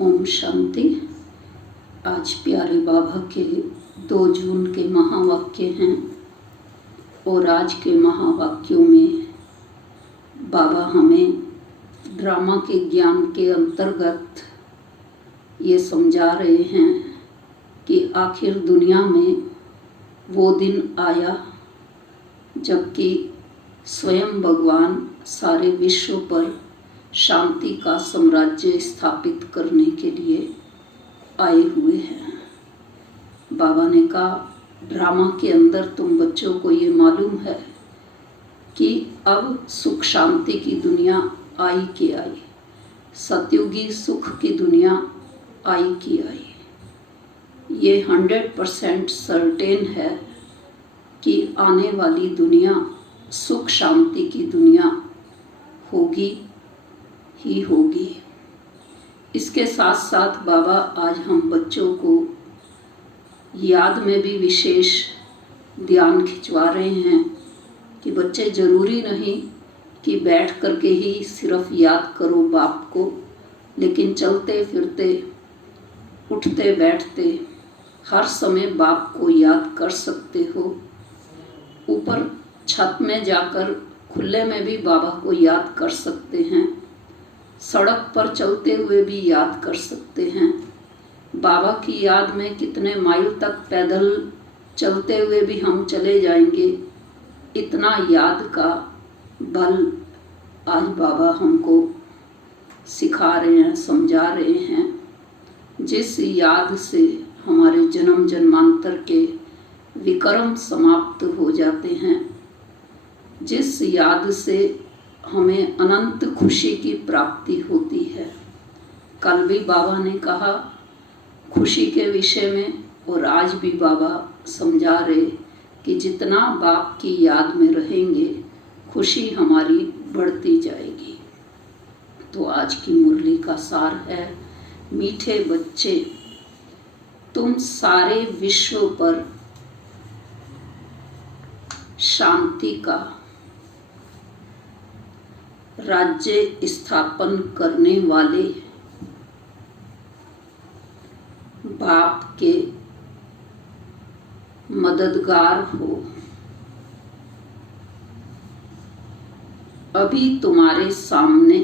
ओम शांति। आज प्यारे बाबा के 2 जून के महावाक्य हैं और आज के महावाक्यों में बाबा हमें ड्रामा के ज्ञान के अंतर्गत ये समझा रहे हैं कि आखिर दुनिया में वो दिन आया जबकि स्वयं भगवान सारे विश्व पर शांति का साम्राज्य स्थापित करने के लिए आए हुए हैं। बाबा ने कहा, ड्रामा के अंदर तुम बच्चों को ये मालूम है कि अब सुख शांति की दुनिया आई कि आई, सतयुगी सुख की दुनिया आई कि आई। ये 100% सर्टेन है कि आने वाली दुनिया सुख शांति की दुनिया होगी ही होगी। इसके साथ साथ बाबा आज हम बच्चों को याद में भी विशेष ध्यान खिंचवा रहे हैं कि बच्चे ज़रूरी नहीं कि बैठ करके ही सिर्फ याद करो बाप को, लेकिन चलते फिरते उठते बैठते हर समय बाप को याद कर सकते हो। ऊपर छत में जाकर खुले में भी बाबा को याद कर सकते हैं, सड़क पर चलते हुए भी याद कर सकते हैं। बाबा की याद में कितने माइल तक पैदल चलते हुए भी हम चले जाएंगे। इतना याद का बल आज बाबा हमको सिखा रहे हैं, समझा रहे हैं, जिस याद से हमारे जन्म जन्मांतर के विकर्म समाप्त हो जाते हैं, जिस याद से हमें अनंत खुशी की प्राप्ति होती है। कल भी बाबा ने कहा खुशी के विषय में और आज भी बाबा समझा रहे कि जितना बाप की याद में रहेंगे खुशी हमारी बढ़ती जाएगी। तो आज की मुरली का सार है, मीठे बच्चे तुम सारे विश्व पर शांति का राज्य स्थापन करने वाले बाप के मददगार हो। अभी तुम्हारे सामने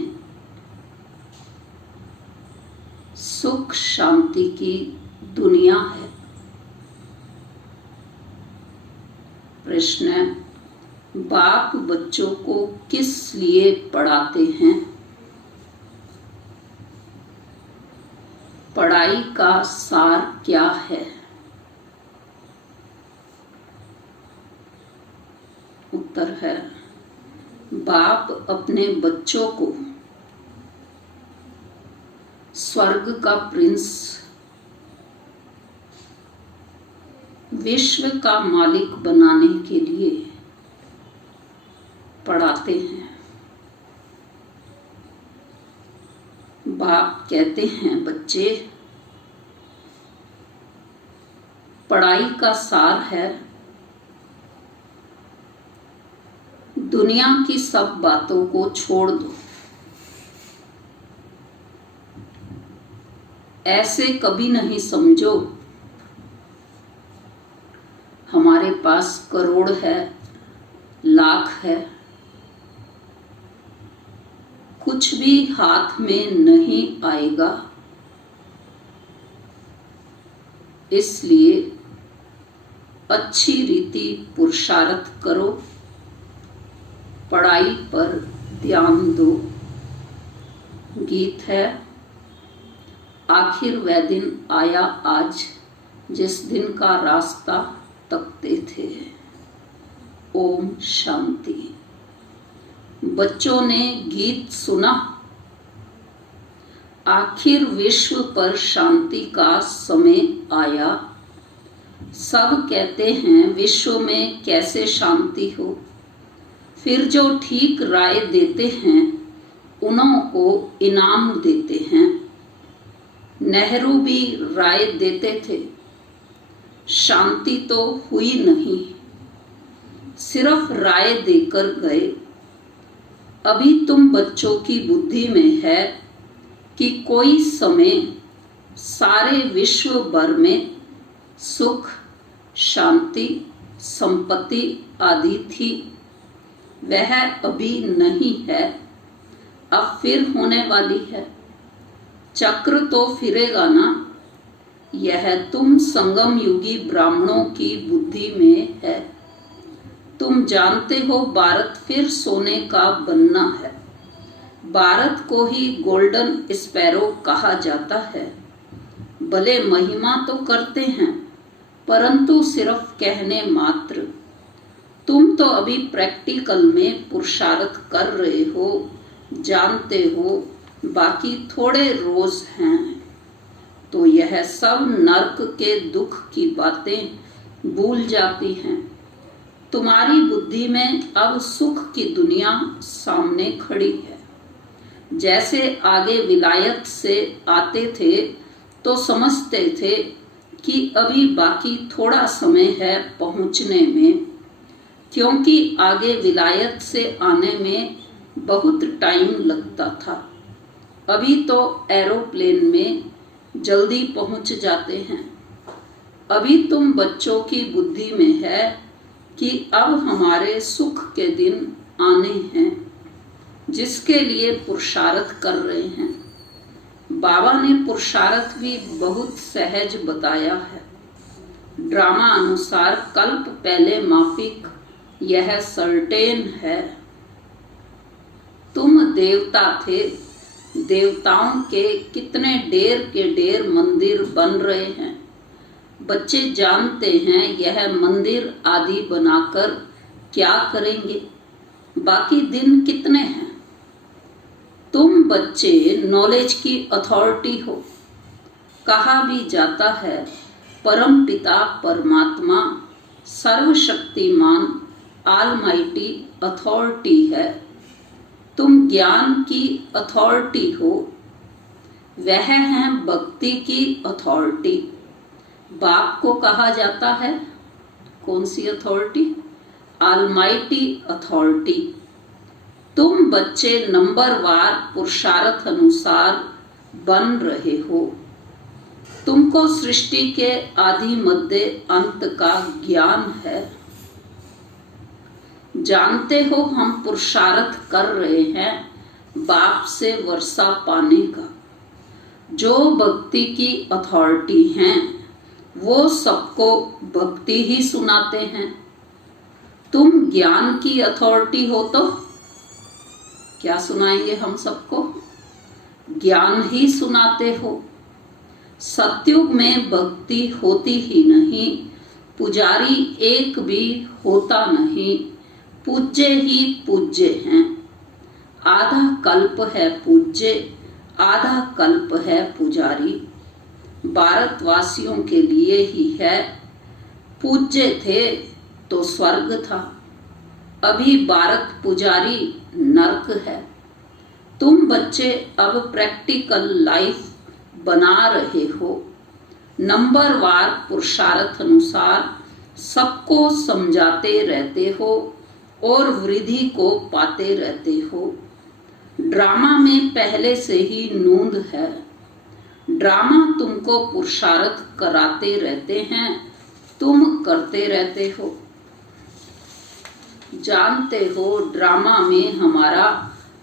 सुख शांति की दुनिया है। प्रश्न, बाप बच्चों को किस लिए पढ़ाते हैं? पढ़ाई का सार क्या है? उत्तर है, बाप अपने बच्चों को स्वर्ग का प्रिंस, विश्व का मालिक बनाने के लिए पढ़ाते हैं। बाप कहते हैं, बच्चे पढ़ाई का सार है दुनिया की सब बातों को छोड़ दो। ऐसे कभी नहीं समझो हमारे पास करोड़ है, लाख है, कुछ भी हाथ में नहीं आएगा। इसलिए अच्छी रीति पुरुषार्थ करो, पढ़ाई पर ध्यान दो। गीत है, आखिर वह दिन आया आज जिस दिन का रास्ता तकते थे। ओम शांति। बच्चों ने गीत सुना, आखिर विश्व पर शांति का समय आया। सब कहते हैं विश्व में कैसे शांति हो, फिर जो ठीक राय देते हैं उन्हों को इनाम देते हैं। नेहरू भी राय देते थे, शांति तो हुई नहीं, सिर्फ राय देकर गए। अभी तुम बच्चों की बुद्धि में है कि कोई समय सारे विश्व भर में सुख, शांति, संपत्ति आदि थी, वह अभी नहीं है, अब फिर होने वाली है। चक्र तो फिरेगा ना। यह तुम संगम युगी ब्राह्मणों की बुद्धि में है। तुम जानते हो भारत फिर सोने का बनना है। भारत को ही गोल्डन स्पैरो कहा जाता है। भले महिमा तो करते हैं, परंतु सिर्फ कहने मात्र। तुम तो अभी प्रैक्टिकल में पुरुषार्थ कर रहे हो, जानते हो, बाकी थोड़े रोज हैं। तो यह सब नर्क के दुख की बातें भूल जाती हैं। तुम्हारी बुद्धि में अब सुख की दुनिया सामने खड़ी है। जैसे आगे विलायत से आते थे तो समझते थे कि अभी बाकी थोड़ा समय है पहुंचने में, क्योंकि आगे विलायत से आने में बहुत टाइम लगता था। अभी तो एरोप्लेन में जल्दी पहुंच जाते हैं। अभी तुम बच्चों की बुद्धि में है कि अब हमारे सुख के दिन आने हैं, जिसके लिए पुरुषार्थ कर रहे हैं। बाबा ने पुरुषार्थ भी बहुत सहज बताया है। ड्रामा अनुसार कल्प पहले माफिक यह सर्टेन है। तुम देवता थे, देवताओं के कितने ढेर के ढेर मंदिर बन रहे हैं। बच्चे जानते हैं यह मंदिर आदि बनाकर क्या करेंगे। बाकी दिन कितने हैं। तुम बच्चे नॉलेज की अथॉरिटी हो। कहा भी जाता है परम पिता परमात्मा सर्वशक्तिमान ऑलमाइटी अथॉरिटी है। तुम ज्ञान की अथॉरिटी हो, वह है भक्ति की अथॉरिटी। बाप को कहा जाता है कौन सी अथॉरिटी? Almighty authority. तुम बच्चे नंबरवार पुरुषार्थ अनुसार बन रहे हो। तुमको सृष्टि के आदि मध्य अंत का ज्ञान है। जानते हो हम पुरुषार्थ कर रहे हैं बाप से वर्षा पाने का। जो भक्ति की अथॉरिटी हैं वो सबको भक्ति ही सुनाते हैं। तुम ज्ञान की अथॉरिटी हो तो क्या सुनाएंगे हम सबको? ज्ञान ही सुनाते हो। सतयुग में भक्ति होती ही नहीं, पुजारी एक भी होता नहीं, पूज्य ही पूज्य हैं। आधा कल्प है पूज्य, आधा कल्प है पुजारी। भारतवासियों के लिए ही है। पूज्य थे तो स्वर्ग था, अभी भारत पुजारी नरक है। तुम बच्चे अब प्रैक्टिकल लाइफ बना रहे हो। नंबरवार पुरुषार्थ अनुसार सबको समझाते रहते हो और वृद्धि को पाते रहते हो। ड्रामा में पहले से ही नूंद है। ड्रामा तुमको पुरुषार्थ कराते रहते हैं, तुम करते रहते हो। जानते हो ड्रामा में हमारा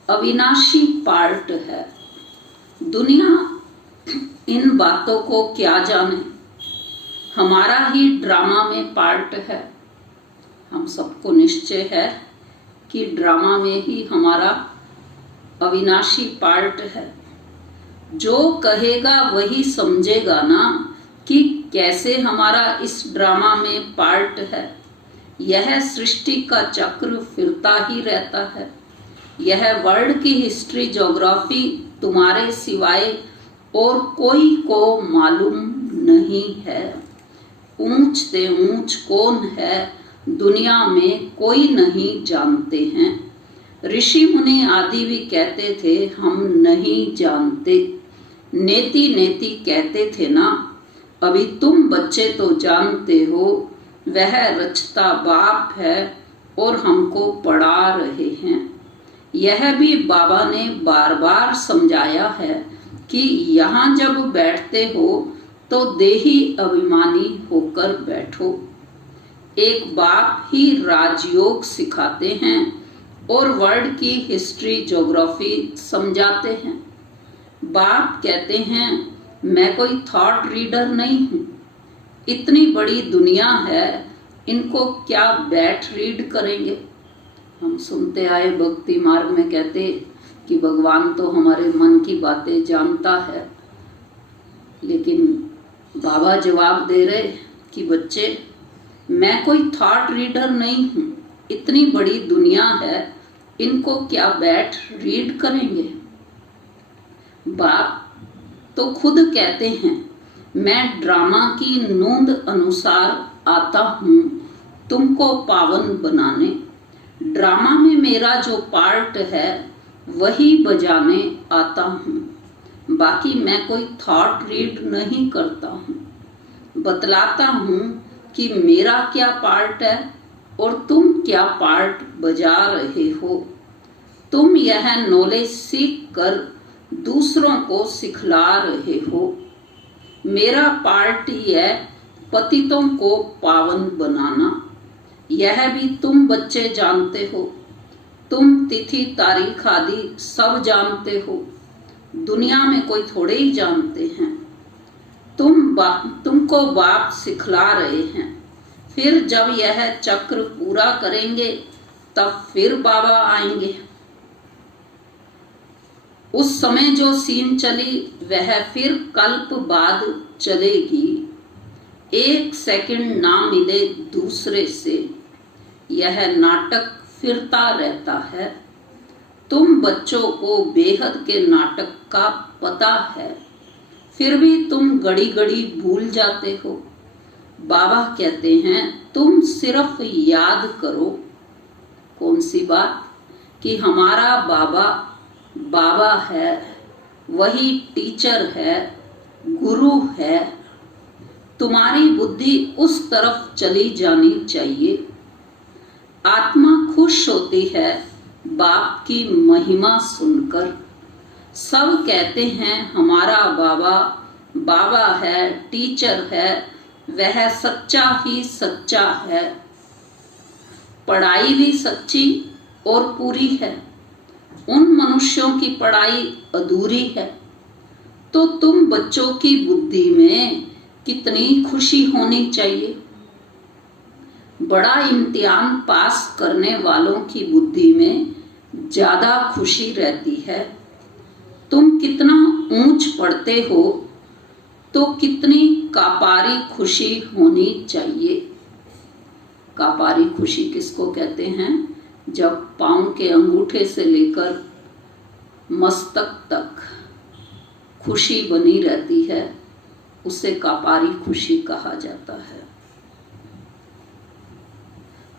अविनाशी पार्ट है। दुनिया इन बातों को क्या जाने, हमारा ही ड्रामा में पार्ट है। हम सबको निश्चय है कि ड्रामा में ही हमारा अविनाशी पार्ट है। जो कहेगा वही समझेगा ना कि कैसे हमारा इस ड्रामा में पार्ट है। यह सृष्टि का चक्र फिरता ही रहता है। यह वर्ल्ड की हिस्ट्री ज्योग्राफी तुम्हारे सिवाय और कोई को मालूम नहीं है। ऊंच से ऊंच कौन है दुनिया में कोई नहीं जानते हैं। ऋषि मुनि आदि भी कहते थे हम नहीं जानते। नेति नेति कहते थे ना। अभी तुम बच्चे तो जानते हो वह रचता बाप है और हमको पढ़ा रहे हैं। यह भी बाबा ने बार बार समझाया है कि यहाँ जब बैठते हो तो देही अभिमानी होकर बैठो। एक बाप ही राजयोग सिखाते हैं और वर्ल्ड की हिस्ट्री ज्योग्राफी समझाते हैं। बाप कहते हैं मैं कोई थॉट रीडर नहीं हूँ, इतनी बड़ी दुनिया है, इनको क्या बैठ रीड करेंगे। हम सुनते आए भक्ति मार्ग में कहते कि भगवान तो हमारे मन की बातें जानता है, लेकिन बाबा जवाब दे रहे कि बच्चे मैं कोई थॉट रीडर नहीं हूँ, इतनी बड़ी दुनिया है, इनको क्या बैठ रीड करेंगे। बाप तो खुद कहते हैं मैं ड्रामा की नोंद अनुसार आता हूँ तुमको पावन बनाने। ड्रामा में मेरा जो पार्ट है वही बजाने आता हूँ। बाकी मैं कोई थॉट रीड नहीं करता हूँ, बतलाता हूँ कि मेरा क्या पार्ट है और तुम क्या पार्ट बजा रहे हो। तुम यह नॉलेज सीख कर दूसरों को सिखला रहे हो। मेरा पार्ट है पतितों को पावन बनाना। यह भी तुम बच्चे जानते हो। तुम तिथि तारीख आदि सब जानते हो, दुनिया में कोई थोड़े ही जानते हैं। तुमको बाप सिखला रहे हैं। फिर जब यह चक्र पूरा करेंगे तब फिर बाबा आएंगे। उस समय जो सीन चली वह फिर कल्प बाद चलेगी। एक सेकंड ना मिले दूसरे से, यह नाटक फिरता रहता है। तुम बच्चों को बेहद के नाटक का पता है, फिर भी तुम घड़ी घड़ी भूल जाते हो। बाबा कहते हैं तुम सिर्फ याद करो। कौन सी बात? कि हमारा बाबा बाबा है, वही टीचर है, गुरु है। तुम्हारी बुद्धि उस तरफ चली जानी चाहिए। आत्मा खुश होती है बाप की महिमा सुनकर। सब कहते हैं हमारा बाबा बाबा है, टीचर है, वह सच्चा ही सच्चा है। पढ़ाई भी सच्ची और पूरी है, उन मनुष्यों की पढ़ाई अधूरी है। तो तुम बच्चों की बुद्धि में कितनी खुशी होनी चाहिए। बड़ा इम्तिहान पास करने वालों की बुद्धि में ज्यादा खुशी रहती है। तुम कितना ऊंच पढ़ते हो तो कितनी कापारी खुशी होनी चाहिए। कापारी खुशी किसको कहते हैं? जब पांव के अंगूठे से लेकर मस्तक तक खुशी बनी रहती है, उसे कापारी खुशी कहा जाता है।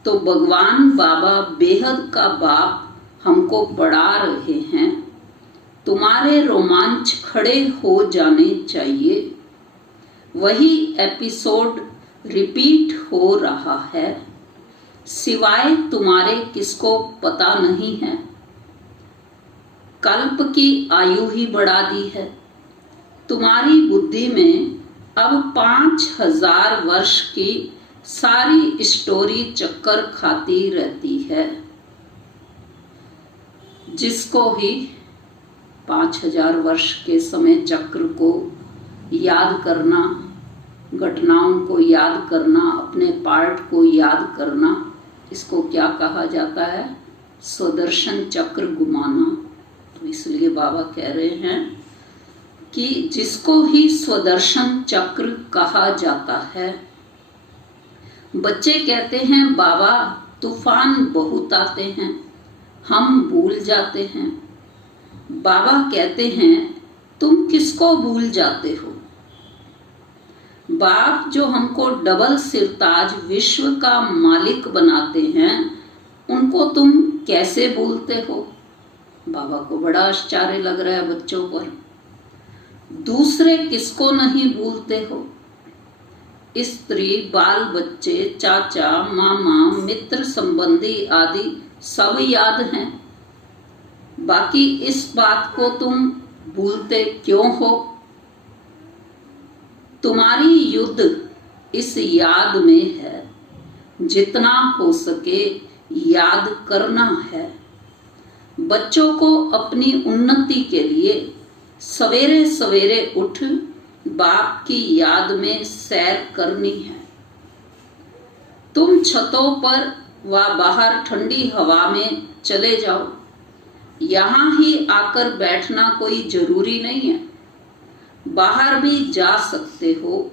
तो भगवान बाबा बेहद का बाप हमको पढ़ा रहे हैं। तुम्हारे रोमांच खड़े हो जाने चाहिए। वही एपिसोड रिपीट हो रहा है, सिवाय तुम्हारे किसको पता नहीं है। कल्प की आयु ही बढ़ा दी है। तुम्हारी बुद्धि में अब 5000 वर्ष की सारी स्टोरी चक्कर खाती रहती है। जिसको ही 5000 वर्ष के समय चक्र को याद करना, घटनाओं को याद करना, अपने पार्ट को याद करना, इसको क्या कहा जाता है? स्वदर्शन चक्र घुमाना। तो इसलिए बाबा कह रहे हैं कि जिसको ही स्वदर्शन चक्र कहा जाता है। बच्चे कहते हैं बाबा तूफान बहुत आते हैं, हम भूल जाते हैं। बाबा कहते हैं तुम किसको भूल जाते हो? बाप जो हमको डबल सिरताज विश्व का मालिक बनाते हैं, उनको तुम कैसे भूलते हो? बाबा को बड़ा आश्चर्य लग रहा है बच्चों पर। दूसरे किसको नहीं भूलते हो? स्त्री, बाल बच्चे, चाचा, मामा, मित्र, संबंधी आदि सब याद हैं। बाकी इस बात को तुम भूलते क्यों हो? तुम्हारी युद्ध इस याद में है, जितना हो सके याद करना है। बच्चों को अपनी उन्नति के लिए सवेरे सवेरे उठ बाप की याद में सैर करनी है। तुम छतों पर व बाहर ठंडी हवा में चले जाओ, यहाँ ही आकर बैठना कोई जरूरी नहीं है। बाहर भी जा सकते हो।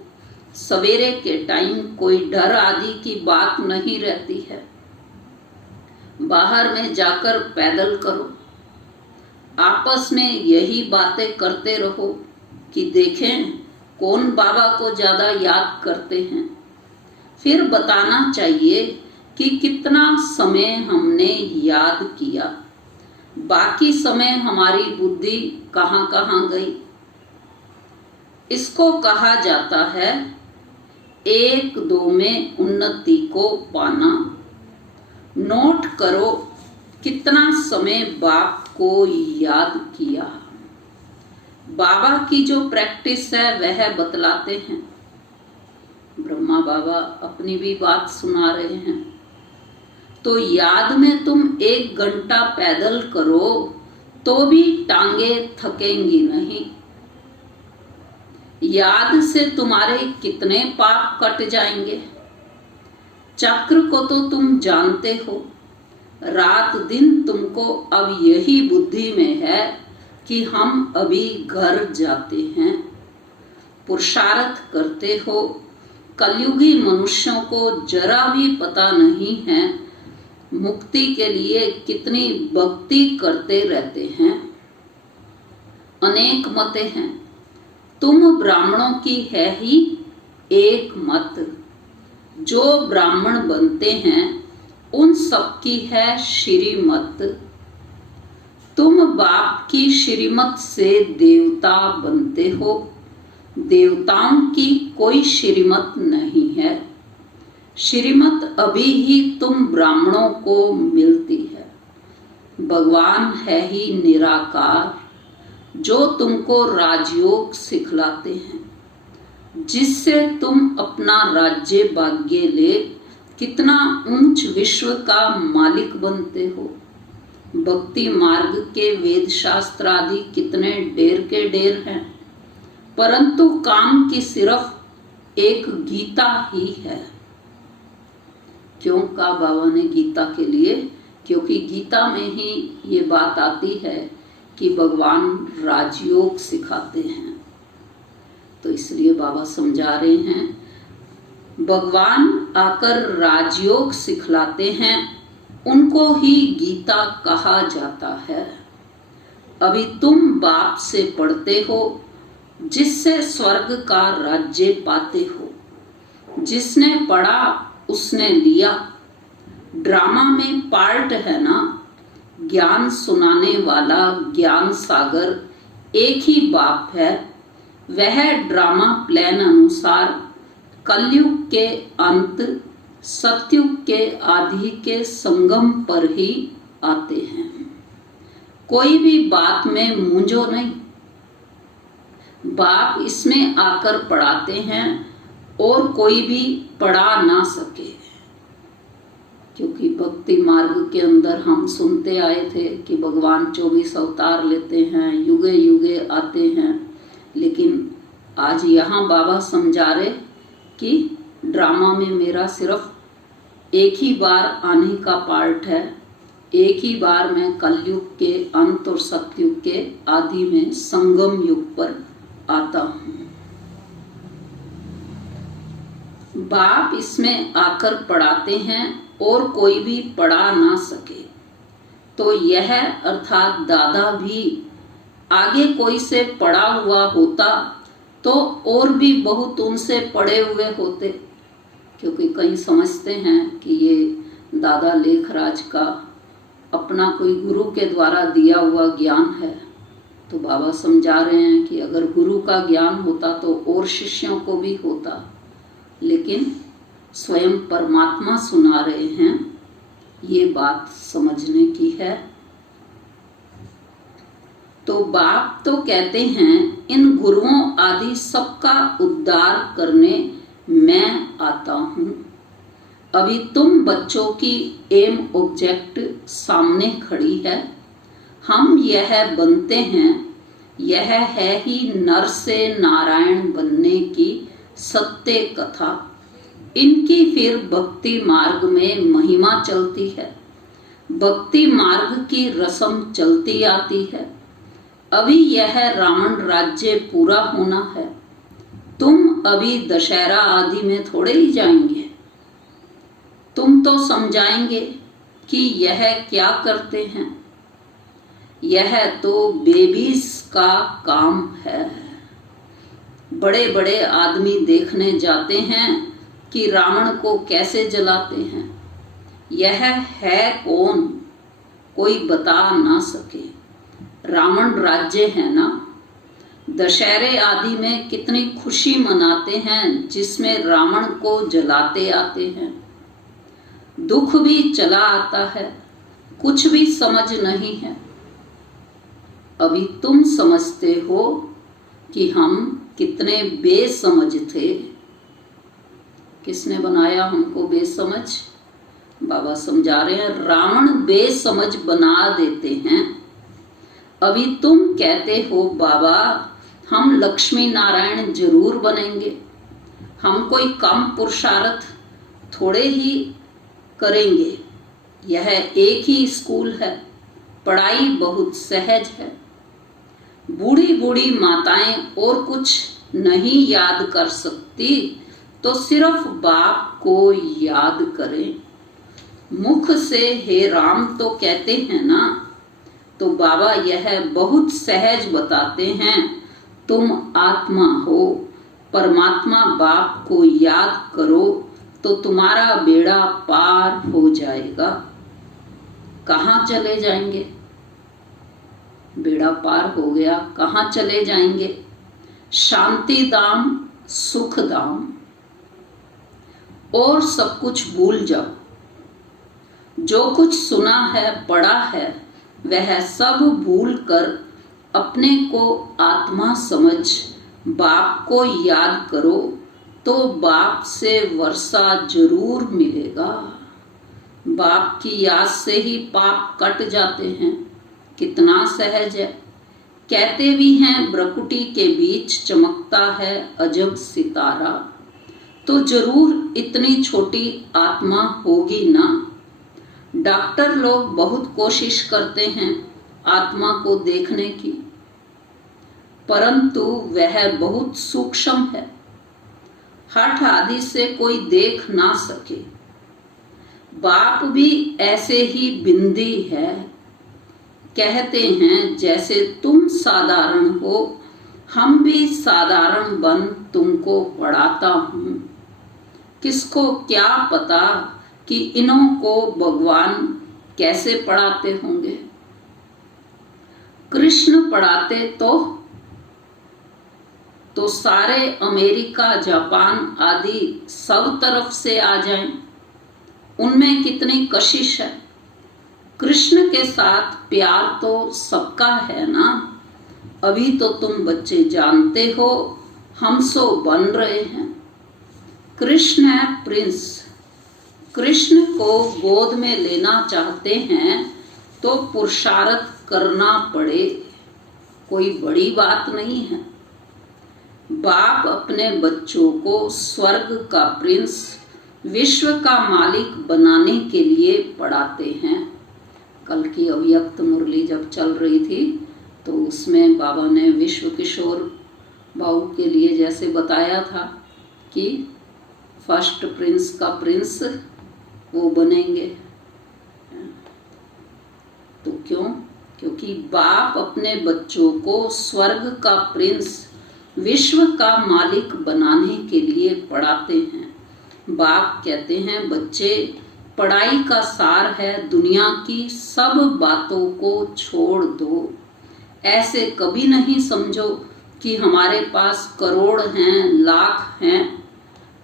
सवेरे के टाइम कोई डर आदि की बात नहीं रहती है। बाहर में जाकर पैदल करो। आपस में यही बातें करते रहो कि देखें कौन बाबा को ज्यादा याद करते हैं। फिर बताना चाहिए कि कितना समय हमने याद किया, बाकी समय हमारी बुद्धि कहाँ कहाँ गई। इसको कहा जाता है एक दो में उन्नति को पाना। नोट करो कितना समय बाप को याद किया। बाबा की जो प्रैक्टिस है वह बतलाते हैं। ब्रह्मा बाबा अपनी भी बात सुना रहे हैं। तो याद में तुम 1 घंटा पैदल करो तो भी टांगे थकेंगी नहीं। याद से तुम्हारे कितने पाप कट जाएंगे। चक्र को तो तुम जानते हो। रात दिन तुमको अब यही बुद्धि में है कि हम अभी घर जाते हैं। पुरुषार्थ करते हो। कलयुगी मनुष्यों को जरा भी पता नहीं है मुक्ति के लिए कितनी भक्ति करते रहते हैं। अनेक मतें हैं, तुम ब्राह्मणों की है ही एक मत। जो ब्राह्मण बनते हैं उन सबकी है श्रीमत। तुम बाप की श्रीमत से देवता बनते हो। देवताओं की कोई श्रीमत नहीं है। श्रीमत अभी ही तुम ब्राह्मणों को मिलती है। भगवान है ही निराकार जो तुमको राजयोग सिखलाते हैं, जिससे तुम अपना राज्य भाग्य ले कितना ऊंच विश्व का मालिक बनते हो। भक्ति मार्ग के वेद शास्त्र आदि कितने ढेर के ढेर हैं, परंतु काम की सिर्फ एक गीता ही है। क्यों कहा बाबा ने गीता के लिए? क्योंकि गीता में ही ये बात आती है कि भगवान राजयोग सिखाते हैं। तो इसलिए बाबा समझा रहे हैं भगवान आकर राजयोग सिखलाते हैं, उनको ही गीता कहा जाता है। अभी तुम बाप से पढ़ते हो, जिससे स्वर्ग का राज्य पाते हो। जिसने पढ़ा उसने लिया। ड्रामा में पार्ट है ना। ज्ञान सुनाने वाला ज्ञान सागर एक ही बाप है। वह ड्रामा प्लान अनुसार कलयुग के अंत सतयुग के आदि के संगम पर ही आते हैं। कोई भी बात में मूंझो नहीं। बाप इसमें आकर पढ़ाते हैं और कोई भी पढ़ा ना सके। क्योंकि भक्ति मार्ग के अंदर हम सुनते आए थे कि भगवान 24 अवतार लेते हैं, युगे युगे आते हैं। लेकिन आज यहाँ बाबा समझा रहे कि ड्रामा में मेरा सिर्फ एक ही बार आने का पार्ट है। एक ही बार मैं कलयुग के अंत और सतयुग के आदि में संगम युग पर आता हूँ। बाप इसमें आकर पढ़ाते हैं और कोई भी पढ़ा ना सके। तो यह अर्थात दादा भी आगे कोई से पढ़ा हुआ होता तो और भी बहुत उनसे पढ़े हुए होते। क्योंकि कई समझते हैं कि ये दादा लेखराज का अपना कोई गुरु के द्वारा दिया हुआ ज्ञान है। तो बाबा समझा रहे हैं कि अगर गुरु का ज्ञान होता तो और शिष्यों को भी होता, लेकिन स्वयं परमात्मा सुना रहे हैं। ये बात समझने की है। तो बाप तो कहते हैं इन गुरुओं आदि सबका उद्धार करने मैं आता हूँ। अभी तुम बच्चों की एम ऑब्जेक्ट सामने खड़ी है। हम यह बनते हैं, यह है ही नर से नारायण बनने की सत्य कथा। इनकी फिर भक्ति मार्ग में महिमा चलती है, भक्ति मार्ग की रस्म चलती आती है। अभी यह रावण राज्य पूरा होना है, तुम अभी दशहरा आदि में थोड़े ही जाएंगे। तुम तो समझाएंगे कि यह क्या करते हैं। यह तो बेबीज का काम है। बड़े बड़े आदमी देखने जाते हैं कि रावण को कैसे जलाते हैं। यह है कौन, कोई बता ना सके। रावण राज्य है ना। दशहरे आदि में कितनी खुशी मनाते हैं जिसमें रावण को जलाते आते हैं। दुख भी चला आता है, कुछ भी समझ नहीं है। अभी तुम समझते हो कि हम कितने बेसमझ थे। किसने बनाया हमको बेसमझ? बाबा समझा रहे हैं, रावण बेसमझ बना देते हैं। अभी तुम कहते हो बाबा हम लक्ष्मी नारायण जरूर बनेंगे, हम कोई कम पुरुषार्थ थोड़े ही करेंगे। यह एक ही स्कूल है, पढ़ाई बहुत सहज है। बूढ़ी बूढ़ी माताएं और कुछ नहीं याद कर सकती तो सिर्फ बाप को याद करें। मुख से हे राम तो कहते हैं ना, तो बाबा यह बहुत सहज बताते हैं। तुम आत्मा हो, परमात्मा बाप को याद करो तो तुम्हारा बेड़ा पार हो जाएगा। कहाँ चले जाएंगे? बेड़ा पार हो गया, कहाँ चले जाएंगे? शांति धाम, सुख धाम। और सब कुछ भूल जाओ। जो कुछ सुना है, पढ़ा है, वह सब भूल कर अपने को आत्मा समझ बाप को याद करो तो बाप से वर्षा जरूर मिलेगा। बाप की याद से ही पाप कट जाते हैं। कितना सहज है। कहते भी हैं ब्रकुटी के बीच चमकता है अजब सितारा। तो जरूर इतनी छोटी आत्मा होगी ना। डॉक्टर लोग बहुत कोशिश करते हैं आत्मा को देखने की, परंतु वह बहुत सूक्ष्म है। हठ आदि से कोई देख ना सके। बाप भी ऐसे ही बिंदी है। कहते हैं जैसे तुम साधारण हो, हम भी साधारण बन तुमको पढ़ाता हूँ। किसको क्या पता कि इन्हों को भगवान कैसे पढ़ाते होंगे। कृष्ण पढ़ाते तो सारे अमेरिका, जापान आदि सब तरफ से आ जाएं। उनमें कितनी कशिश है। कृष्ण के साथ प्यार तो सबका है ना। अभी तो तुम बच्चे जानते हो, हम सो बन रहे हैं। कृष्ण है प्रिंस। कृष्ण को गोद में लेना चाहते हैं तो पुरुषार्थ करना पड़े, कोई बड़ी बात नहीं है। बाप अपने बच्चों को स्वर्ग का प्रिंस, विश्व का मालिक बनाने के लिए पढ़ाते हैं। कल की अव्यक्त मुरली जब चल रही थी तो उसमें बाबा ने विश्व किशोर बाबू के लिए जैसे बताया था कि फर्स्ट प्रिंस का प्रिंस वो बनेंगे। तो क्यों? क्योंकि बाप अपने बच्चों को स्वर्ग का प्रिंस, विश्व का मालिक बनाने के लिए पढ़ाते हैं। बाप कहते हैं बच्चे, पढ़ाई का सार है दुनिया की सब बातों को छोड़ दो। ऐसे कभी नहीं समझो कि हमारे पास करोड़ हैं, लाख हैं,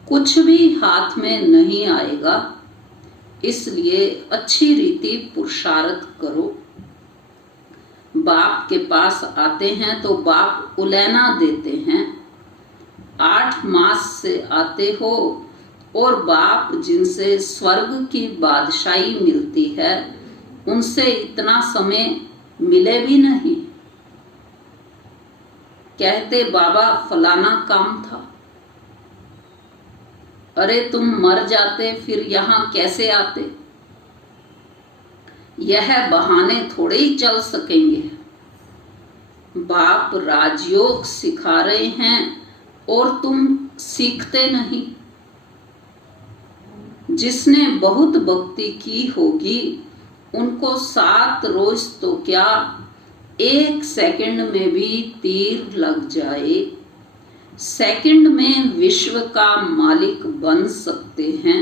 कुछ भी हाथ में नहीं आएगा। इसलिए अच्छी रीति पुरुषार्थ करो। बाप के पास आते हैं तो बाप उलैना देते हैं। 8 मास से आते हो और बाप जिनसे स्वर्ग की बादशाही मिलती है उनसे इतना समय मिले भी नहीं। कहते बाबा फलाना काम था। अरे तुम मर जाते फिर यहाँ कैसे आते? यह बहाने थोड़े ही चल सकेंगे। बाप राजयोग सिखा रहे हैं और तुम सीखते नहीं। जिसने बहुत भक्ति की होगी उनको 7 रोज तो क्या 1 सेकंड में भी तीर लग जाए, सेकंड में विश्व का मालिक बन सकते हैं।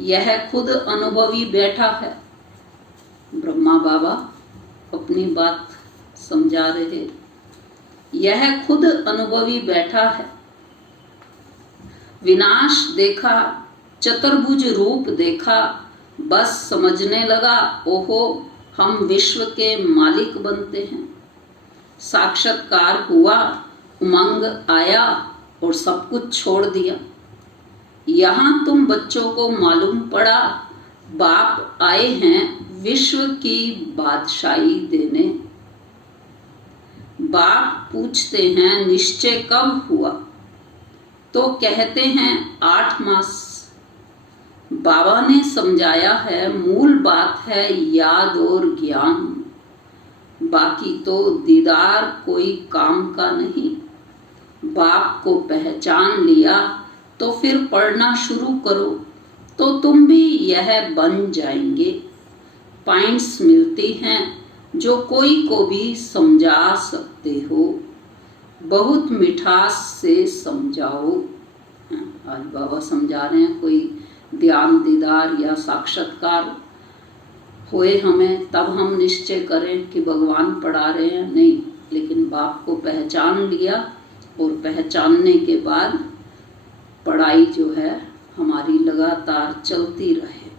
यह खुद अनुभवी बैठा है। ब्रह्मा बाबा अपनी बात समझा रहे। यह खुद अनुभवी बैठा है। विनाश देखा, चतुर्भुज रूप देखा, बस समझने लगा ओहो हम विश्व के मालिक बनते हैं। साक्षात्कार हुआ, उमंग आया और सब कुछ छोड़ दिया। यहाँ तुम बच्चों को मालूम पड़ा बाप आए हैं विश्व की बादशाही देने। बाप पूछते हैं निश्चय कब हुआ तो कहते हैं 8 मास। बाबा ने समझाया है मूल बात है याद और ज्ञान, बाकी तो दीदार कोई काम का नहीं। बाप को पहचान लिया तो फिर पढ़ना शुरू करो तो तुम भी यह बन जाएंगे। पॉइंट्स मिलती हैं जो कोई को भी समझा सकते हो। बहुत मिठास से समझाओ। आज बाबा समझा रहे हैं कोई ध्यान दीदार या साक्षात्कार होए हमें तब हम निश्चय करें कि भगवान पढ़ा रहे हैं, नहीं। लेकिन बाप को पहचान लिया और पहचानने के बाद पढ़ाई जो है हमारी लगातार चलती रहे,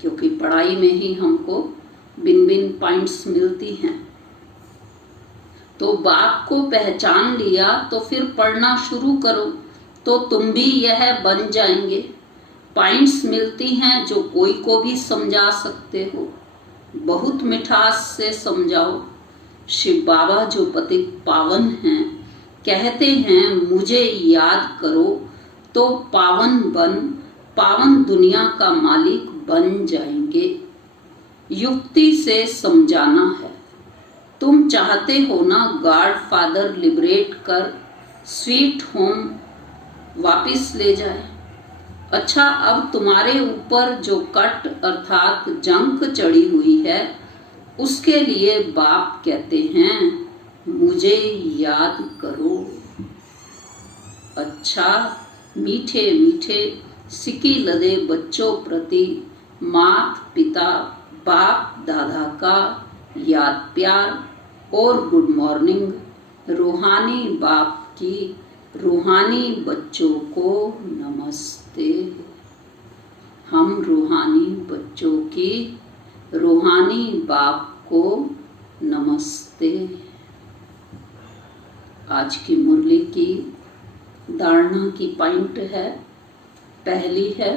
क्योंकि पढ़ाई में ही हमको भिन्न भिन्न पॉइंट्स मिलती हैं। तो बाप को पहचान लिया तो फिर पढ़ना शुरू करो तो तुम भी यह बन जाएंगे। पॉइंट्स मिलती हैं जो कोई को भी समझा सकते हो। बहुत मिठास से समझाओ। शिव बाबा जो पतित पावन हैं कहते हैं मुझे याद करो तो पावन पावन दुनिया का मालिक बन जाएंगे। युक्ति से समझाना है। तुम चाहते हो ना गॉड फादर लिबरेट कर स्वीट होम वापिस ले जाए। अच्छा अब तुम्हारे ऊपर जो कट अर्थात जंक चढ़ी हुई है उसके लिए बाप कहते हैं मुझे याद करो। अच्छा मीठे मीठे सिकी लदे बच्चों प्रति मात पिता बाप दादा का याद प्यार और गुड मॉर्निंग। रूहानी बाप की रूहानी बच्चों को नमस्ते। हम रूहानी बच्चों की रूहानी बाप को नमस्ते। आज की मुरली की धारणा की पॉइंट है, पहली है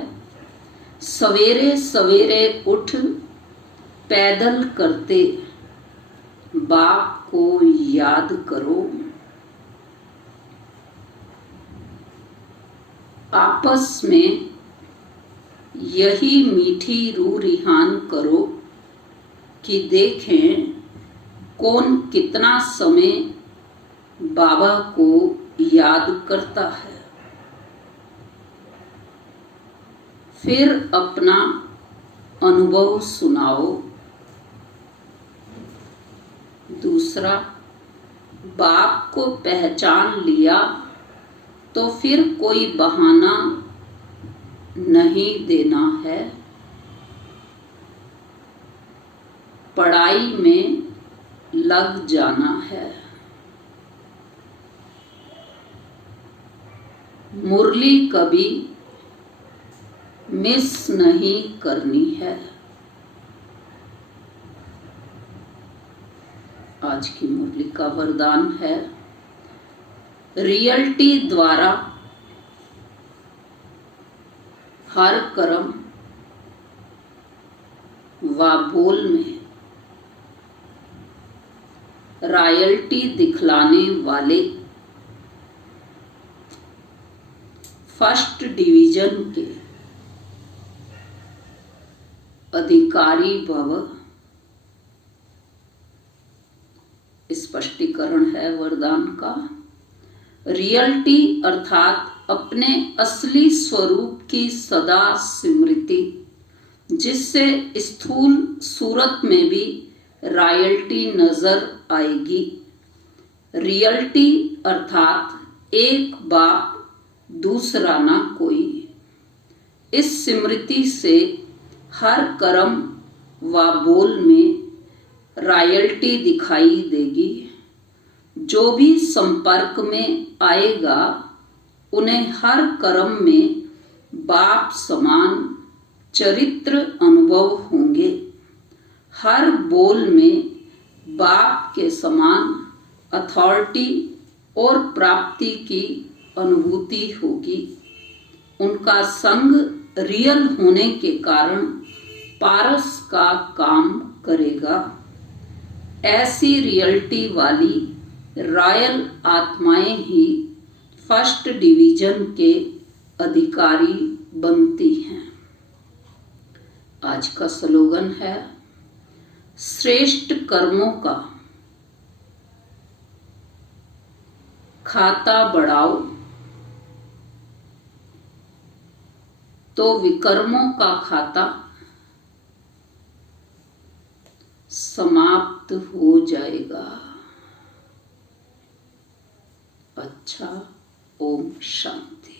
सवेरे सवेरे उठ पैदल करते बाप को याद करो। आपस में यही मीठी रूह रिहान करो कि देखें कौन कितना समय बाबा को याद करता है। फिर अपना अनुभव सुनाओ। दूसरा बाप को पहचान लिया तो फिर कोई बहाना नहीं देना है। पढ़ाई में लग जाना है। मुरली कभी मिस नहीं करनी है। आज की मुरली का वरदान है, रियलिटी द्वारा हर कर्म व बोल में रॉयल्टी दिखलाने वाले फर्स्ट डिवीजन के अधिकारी भव। स्पष्टीकरण है वरदान का। रियलिटी अर्थात अपने असली स्वरूप की सदा स्मृति, जिससे स्थूल सूरत में भी रॉयल्टी नजर आएगी। रियलिटी अर्थात एक बाप दूसरा ना कोई। इस स्मृति से हर कर्म व बोल में रॉयल्टी दिखाई देगी। जो भी संपर्क में आएगा उन्हें हर कर्म में बाप समान चरित्र अनुभव होंगे। हर बोल में बाप के समान अथॉरिटी और प्राप्ति की अनुभूति होगी। उनका संग रियल होने के कारण पारस का काम करेगा। ऐसी रियलिटी वाली रॉयल आत्माएं ही फर्स्ट डिवीजन के अधिकारी बनती हैं। आज का स्लोगन है, श्रेष्ठ कर्मों का खाता बढ़ाओ तो विकर्मों का खाता समाप्त हो जाएगा। अच्छा, ओम शांति।